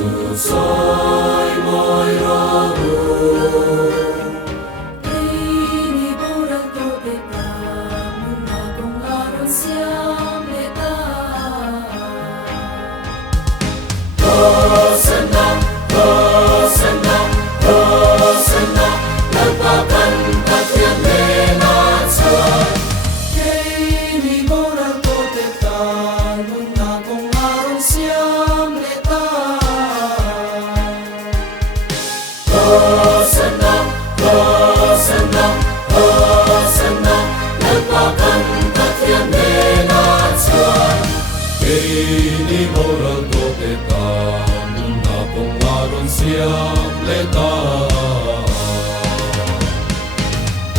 Su soi moi rohu Ini borak to beta muna kong aron siam leta. Hosana, Hosana, Hosana, lepakan patian menatsuan. Ini borak to beta muna kong aron siam leta. Hosana, Hosana, Hosana, lepakan patian menatsuan. Ini moral to teta, muna pengaruh siap leta.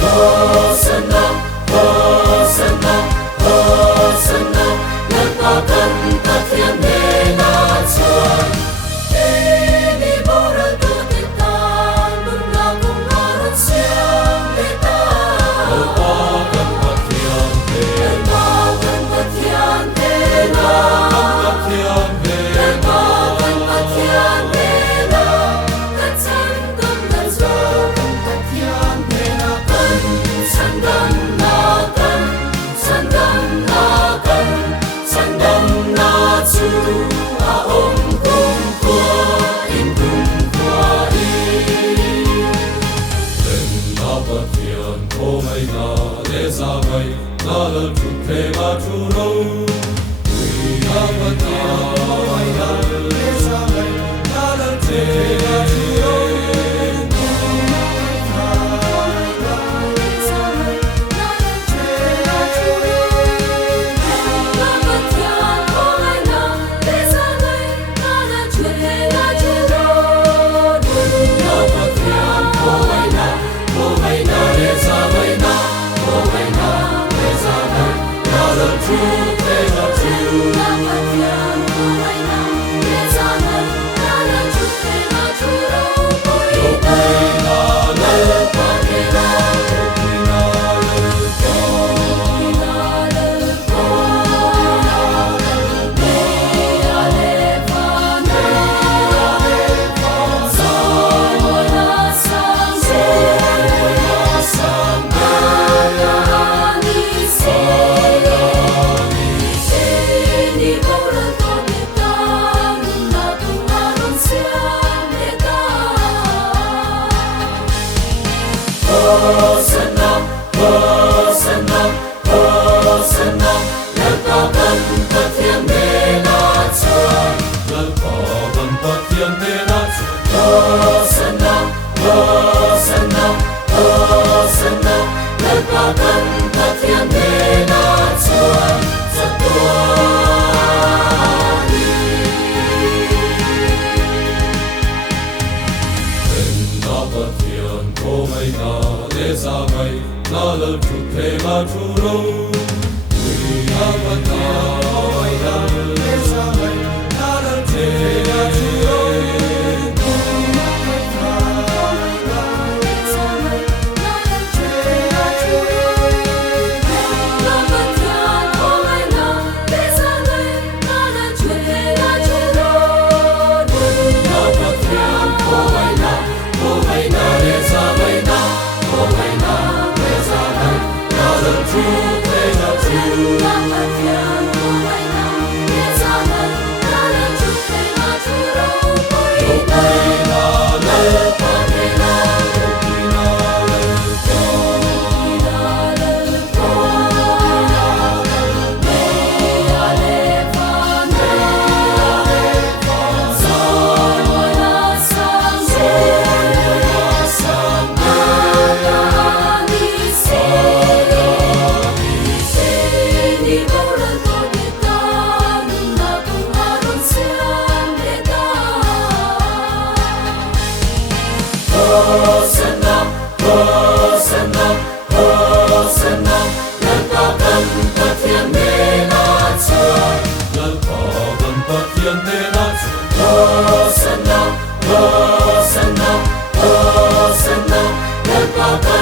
Hosana, Hosana, Hosana, lepakan patian menatsuan. Ini borak to beta muna kong aron siam leta. Lepakan patian Lepakan patian tena. patian Lepakan patian tena. Katsandam na zokan patian tena. sandam nakan, sandam nakan, sandam natsu aom kung kwa in kung kwa in. Tena patian komai na lesagai na lalchuk thema churau. Tena patian komai na lesagai na lalchuk thema churau. Hosana, Hosana, Hosana, lepakan patian menatsuan. Lepakan patian menatsuan. Hosana, Hosana, Hosana, lepakan patian menatsuan. Satuani. Tena patian komai na lesagai na lalchuk thema churau. Tena patian komai na lesagai na lalchuk thema churau. Hosana, Hosana, Hosana, lepakan patian menatsuan. Lepakan patian menatsuan. Hosana, Hosana, Hosana, lepakan